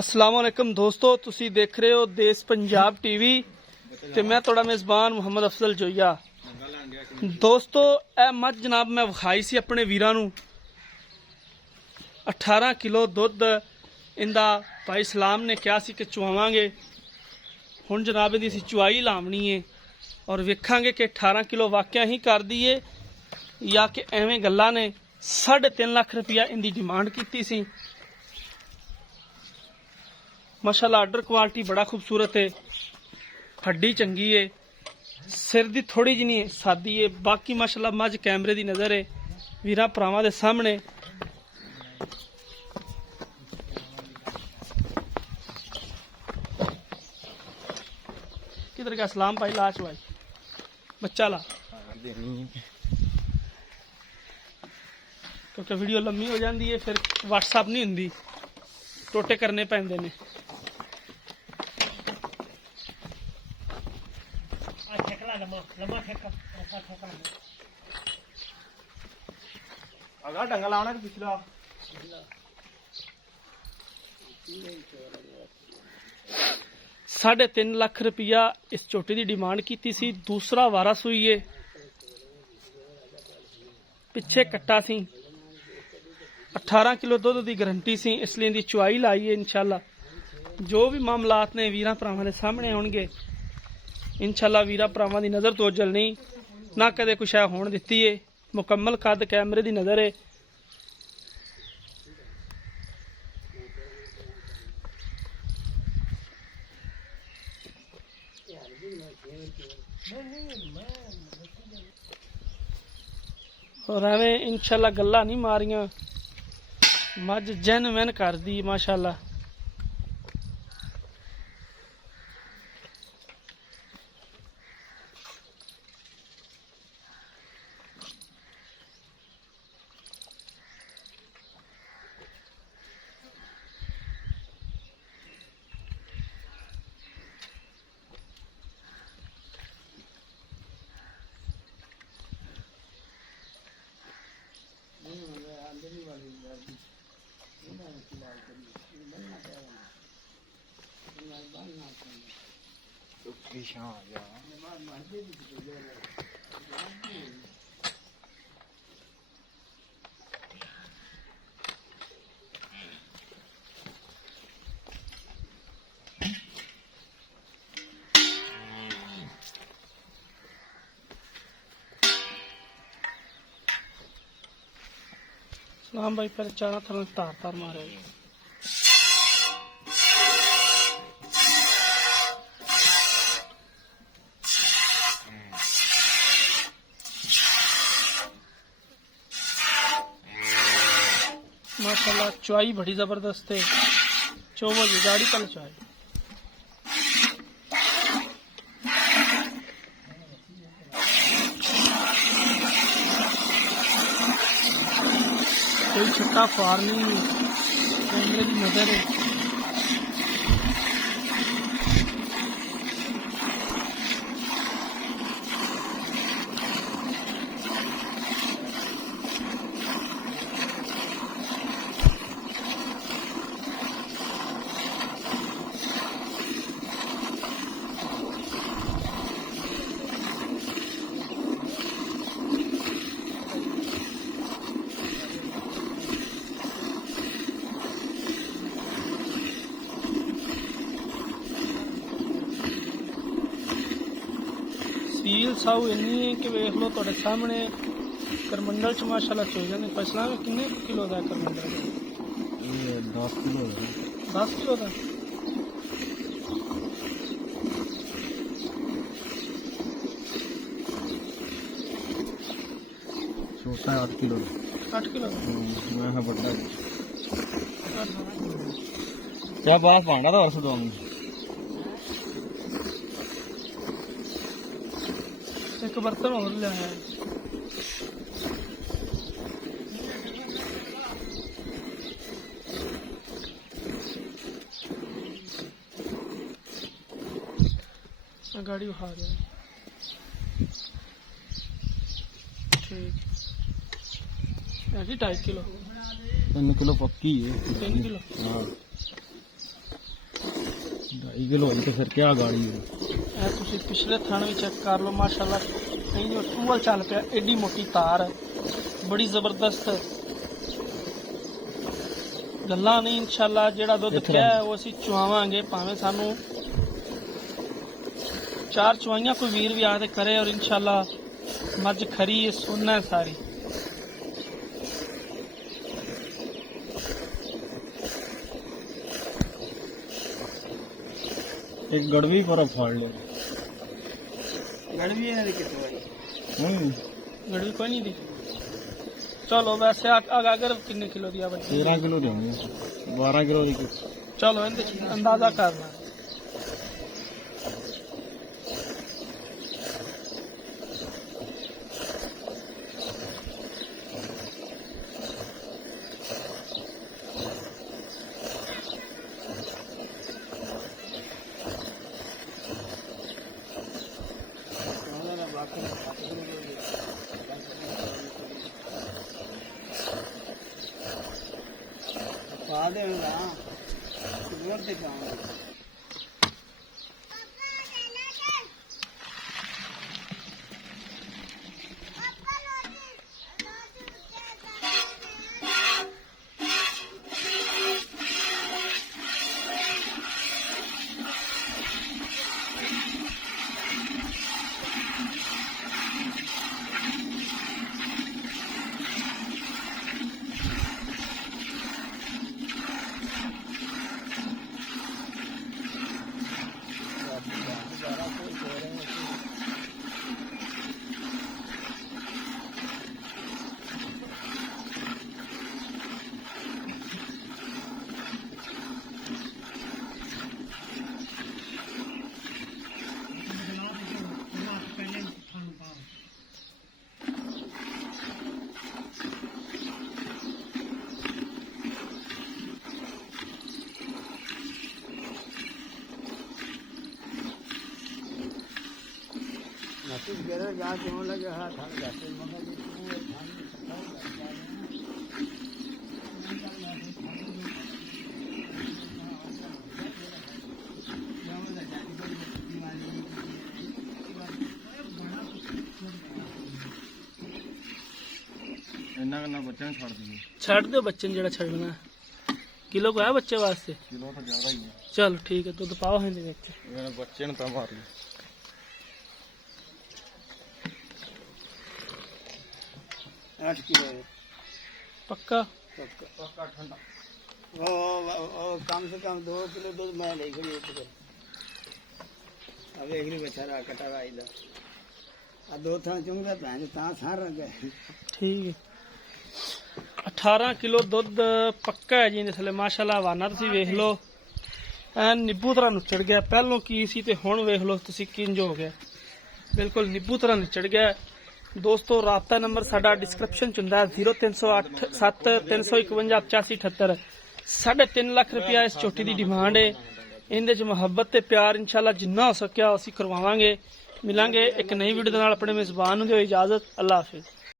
अस्सलाम वालेकुम दोस्तों, तुसी देख रहे हो देश पंजाब टीवी ते मैं थोड़ा मेज़बान मुहम्मद अफजल जोइया। दोस्तों ए मझ जनाब मैं विखाई सी अपने वीरां नूं 18 किलो दुध इंदा भाई सलाम ने कहा सी कि चुआवांगे। हुण जनाब इहदी असीं चुआई लावनी है और वेखांगे कि 18 किलो वाकया ही कर दीए या कि एवें गल्लां ने। 3.5 लाख रुपया इनकी डिमांड की सी। माशाल्लाह आर्डर क्वालिटी बड़ा खूबसूरत है, हड्डी चंगी है, सिर दी थोड़ी जी नहीं सादी है, बाकी माशाल्लाह मझ कैमरे दी नज़र है वीरां भरावां दे सामने। किधर गया सलाम भाई? ला चवाई बच्चा ला, क्योंकि वीडियो लम्मी हो जाती है फिर व्हाट्सएप नहीं होंगी, टोटे करने पैंदे ने। ढंगा लाना पिछला 3.5 लाख रुपया इस झोटी की डिमांड की सी। दूसरा वारा सूई है, पिछे कट्टा सी, 18 किलो दुध की गारंटी सी, इसलिए इनकी चुआई लाई है। इंशाल्लाह जो भी मामलात ने वीरां भरावां दे सामने आउणगे। इंशाल्लाह वीरां भरावां दी नज़र तो जलनी ना कदे कुछ है होण दित्ती है। मुकम्मल कद कैमरे दी नज़र है। और एवें इंशाल्लाह गल्लां नहीं मारियां, मझ जैन कर दी माशाल्लाह। सलाम भाई, पहले चारा थर तार तार मारे। माशाल्लाह चुआई बड़ी जबरदस्त है। चोवो जी गाड़ी कल चुआई कोई छुट्टा फार नहीं, कैमरे की नजर है। सील साऊ इन्नी है कि वेख लो तुहाडे सामने। करमंडल च माशाल्लाह चो जाने। फसलां किन्ने किलो का करमंडल? 10 किलो 10 किलो का। छोटा 8 किलो 8 किलो का मैं बड़ा क्या बात पाना था वर्ष दोनों एक बर्तन और लिया है। गाड़ी उठा गया। ठीक है 2.5 किलो 3 किलो पक्की है। 3 किलो हाँ ਦਿਲ ਹੋਈ ਤੇ ਫਿਰ ਕਿਆ ਗਾੜੀ ਹੈ ਇਹ ਤੁਸੀਂ ਪਿਛਲੇ ਥਣ ਵੀ ਚੈੱਕ ਕਰ ਲਓ ਮਾਸ਼ਾਅੱਲਾ ਨਹੀਂ ਜੋ ਟੂਵਲ ਚੱਲ ਪਿਆ ਐਡੀ ਮੋਟੀ ਤਾਰ ਬੜੀ ਜ਼ਬਰਦਸਤ ਗੱਲਾਂ ਨਹੀਂ ਇਨਸ਼ਾਅੱਲਾ ਜਿਹੜਾ ਦੁੱਧ ਪਿਆ ਉਹ ਅਸੀਂ ਚੁਆਵਾਂਗੇ ਭਾਵੇਂ ਸਾਨੂੰ 4 ਚੁਆਈਆਂ ਕੋਈ ਵੀਰ ਵੀ ਆ ਤੇ ਕਰੇ ਔਰ ਇਨਸ਼ਾਅੱਲਾ ਮੱਝ ਖਰੀ ਹੈ ਸੋਨਾ ਹੈ ਸਾਰੀ एक गड़वी पर फाड़ ले गड़वी है कितने गड़वी कोई नहीं दी चलो वैसे अगर कितने किलो दिया बच्चे 13 किलो देंगे 12 किलो की चलो अंदाजा करना बच्चे छड़ दिए छड़ दो बच्चे ने जरा छड़ना किलो को है बच्चे वास्ते किलो तो ज्यादा ही है चलो ठीक है दूध पाओ है मैंने बच्चे ने तो मार लिया 8 किलो है पक्का पक्का ठंडा वो कम से कम 2 किलो दूध मैं ले गई अब एक बेचारा कटावा इधर आ 2 थां चुंगा भैन ता सार गए ठीक है 18 किलो ਦੁੱਧ ਪੱਕਾ ਹੈ ਜੀ ਇਹਦੇ ਥੱਲੇ ਮਾਸ਼ਾਅੱਲਾ ਹਵਾਨਾ ਤੁਸੀਂ ਵੇਖ ਲਓ ਐ ਨਿੱਬੂ ਤਰ੍ਹਾਂ ਨੁੱਚੜ ਗਿਆ ਪਹਿਲੋਂ ਕੀ ਸੀ ਤੇ ਹੁਣ ਵੇਖ ਲਓ ਤੁਸੀਂ ਕਿੰਜ ਹੋ ਗਿਆ ਬਿਲਕੁਲ ਨਿੱਬੂ ਤਰ੍ਹਾਂ ਨੁੱਚੜ ਗਿਆ ਦੋਸਤੋ ਰਾਬਤਾ ਨੰਬਰ ਸਾਡਾ ਡਿਸਕ੍ਰਿਪਸ਼ਨ ਚ ਹੁੰਦਾ 0308 7351 8578 3.5 ਲੱਖ ਰੁਪਇਆ ਇਸ ਝੋਟੀ ਦੀ ਡਿਮਾਂਡ ਹੈ ਇਹਦੇ ਚ ਮੁਹੱਬਤ ਤੇ ਪਿਆਰ ਇਨਸ਼ਾਅੱਲਾ ਜਿੰਨਾ ਹੋ ਸਕਿਆ ਅਸੀਂ ਕਰਵਾਵਾਂਗੇ ਮਿਲਾਂਗੇ ਇੱਕ ਨਈ ਵੀਡੀਓ ਦੇ ਨਾਲ ਆਪਣੇ ਮੇਜ਼ਬਾਨ ਨੂੰ ਦਿਓ ਇਜਾਜ਼ਤ ਅੱਲਾ ਹਾਫਿਜ਼